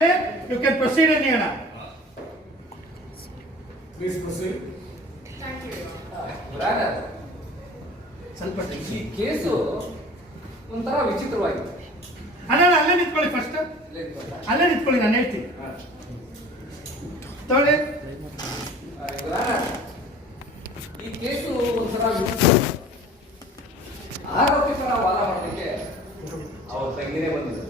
You can proceed, Niyana. Please proceed. Thank you. ಸ್ವಲ್ಪ ಈ case ಒಂಥರ ವಿಚಿತ್ರವಾಗಿದೆ. ಅಲ್ಲೇ ನಿಂತ್ಕೊಳ್ಳಿ ಫಸ್ಟ್. ಅಲ್ಲೇ ನಿಂತ್ಕೊಳ್ಳಿ, ನಾನು ಹೇಳ್ತೀನಿ. ತಗೊಳ್ಳಿ. ಈ ಕೇಸು ಒಂಥರ ಆರೋಪಿತರ ವಾದ ಮಾಡಲಿಕ್ಕೆ ಅವ್ರ ತಂಗಿನೇ ಬಂದಿದ್ರು.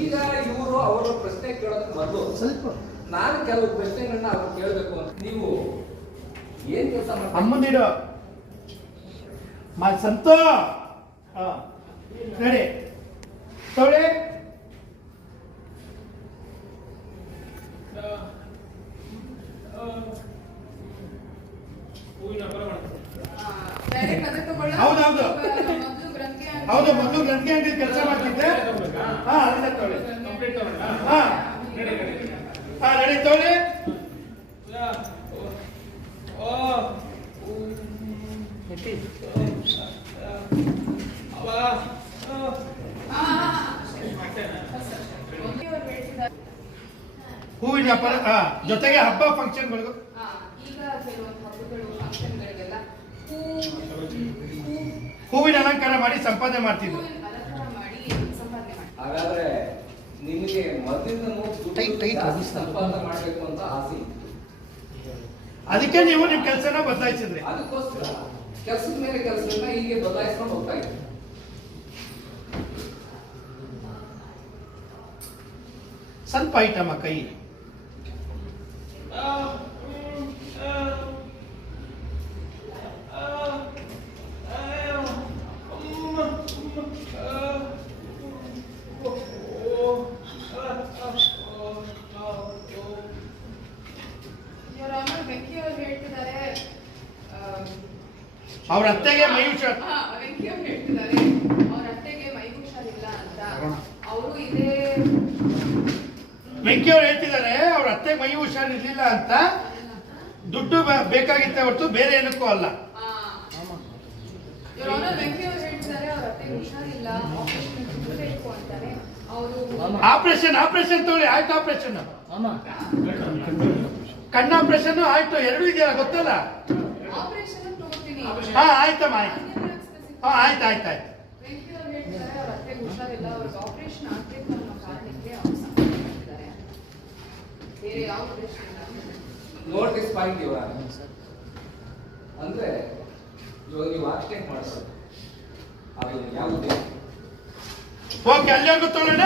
ಈಗ ಇವರು ಅವರು ಪ್ರಶ್ನೆ ಕೇಳೋದಕ್ಕೆ ಮೊದಲು ಸ್ವಲ್ಪ ನಾನು ಕೆಲವು ಪ್ರಶ್ನೆಗಳನ್ನ ಅವ್ರು ಕೇಳಬೇಕು ಅಂತ. ನೀವು ಏನ್ ಕೆಲಸ ಮಾಡ್ತೀರಿ? ಅಮ್ಮನಿಡು ಸಂತೋ ರೆಡಿ ತಗೊಳ್ಳಿ. ಹೌದೌದು ಹೌದು, ಮೊದಲು ಗ್ರಂಥಿ ಅಂಗಡಿ ಕೆಲಸ ಮಾಡ್ತಿದ್ದೆ. ಅಲ್ಲಿಂದ ತಗೊಳ್ಳಿ. ರೆಡಿ ತಗೊಳ್ಳಿ. ಹೂವಿನ ವ್ಯಾಪಾರ ಜೊತೆಗೆ ಹಬ್ಬ ಫಂಕ್ಷನ್ಗಳಿಗೂ ಈಗ ಕೆಲವೊಂದು ಹಬ್ಬಗಳು ಫಂಕ್ಷನ್ಗಳಿಗೆಲ್ಲ ಹೂವಿನ ಅಲಂಕಾರ ಮಾಡಿ ಸಂಪಾದನೆ ಮಾಡ್ತಿದ್ರು. ಅಲಂಕಾರ ಮಾಡಿ ಸಂಪಾದನೆ ಮಾಡಿ. ಹಾಗಾದ್ರೆ ನಿಮಗೆ ಮೊದಲಿಂದನೂ ಸಂಪಾದನೆ ಮಾಡಬೇಕು ಅಂತ ಆಸೆ, ಅದಕ್ಕೆ ನೀವು ನಿಮ್ ಕೆಲಸನ ಬದಲಾಯಿಸಿದ್ರಿ. ಅದಕ್ಕೋಸ್ಕರ ಕೆಲಸದ ಮೇಲೆ ಕೆಲಸಗಳನ್ನ ಹೀಗೆ ಬದಲಾಯಿಸ್ಕೊಂಡು ಹೋಗ್ತಾ ಇದ್ದೀವಿ. ಸ್ವಲ್ಪ ಐಟಮ ಕೈ ಹೇಳ್ತಿದ್ದಾರೆ, ಅವ್ರ ಅತ್ತೆಗೆ ಮೈ ಹುಷಾರ್ ವೆಂಕಿ ಅವ್ರು ಹೇಳ್ತಿದ್ದಾರೆ ಅವ್ರ ಅತ್ತೆಗೆ ಮೈ ಹುಷಾರಿಲ್ಲ ಅಂತ. ಅವರು ಇದೇ ವೆಂಕಿ ಅವ್ರು ಹೇಳ್ತಿದ್ದಾರೆ ಅವ್ರ ಅತ್ತೆಗೆ ಮೈ ಹುಷಾರಿರ್ಲಿಲ್ಲ ಅಂತ. ದುಡ್ಡು ಬೇಕಾಗಿತ್ತೆ ಹೊರತು ಬೇರೆ ಏನಕ್ಕೂ ಅಲ್ಲ. ವೆಂಕಿ ಅವ್ರು ಹೇಳ್ತಿದ್ದಾರೆ ಅವ್ರ ಅತ್ತೆಗೆ ಹುಷಾರಿಲ್ಲ, ಆಪರೇಷನ್ ದುಡ್ಡು ಬೇಕು ಅಂತಾರೆ. ಅವರು ಆಪರೇಷನ್ ತಗೊಳ್ಳಿ. ಆಯ್ತು, ಆಪರೇಷನ್ ಕಣ್ಣು ಆಪರೇಷನ್ ಆಯ್ತು, ಎರಡೂ ಇದೆಯಲ್ಲ ಗೊತ್ತಲ್ಲ. ಆಪರೇಷನ್ ತಗೋತೀನಿ. ಆಯ್ತಮ್ಮ, ಆಯ್ತು. ಆಯ್ತು ಆಯ್ತು ಆಯ್ತು. ವೆಂಕಿ ಅವ್ರು ಹೇಳ್ತಿದ್ದಾರೆ ಅವ್ರ ಅತ್ತೆಗೆ ಹುಷಾರಿಲ್ಲ, ಅವ್ರಿಗೆ ಆಪರೇಷನ್ ಆಗ್ಬೇಕು ಅನ್ನೋ ಕಾರಣಕ್ಕೆ ಅವ್ರು ಸಂಪಾದಿಸಿದ್ದಾರೆ. ಬೇರೆ ಯಾವ ಆಪರೇಷನ್ ಇಲ್ಲ. ನೋಟ್ ದಿಸ್ ಪಾಯಿಂಟ್ ಇವ ಅಂದ್ರೆ ಇವಾಗ ನೀವು ಆಕ್ಸಿಡೆಂಟ್ ಮಾಡ್ತಾರೆ ಅದು ಯಾವುದು ಓಕೆ, ಅಲ್ಲಿವರೆಗೂ ತಗೊಳ್ಳೋಣ.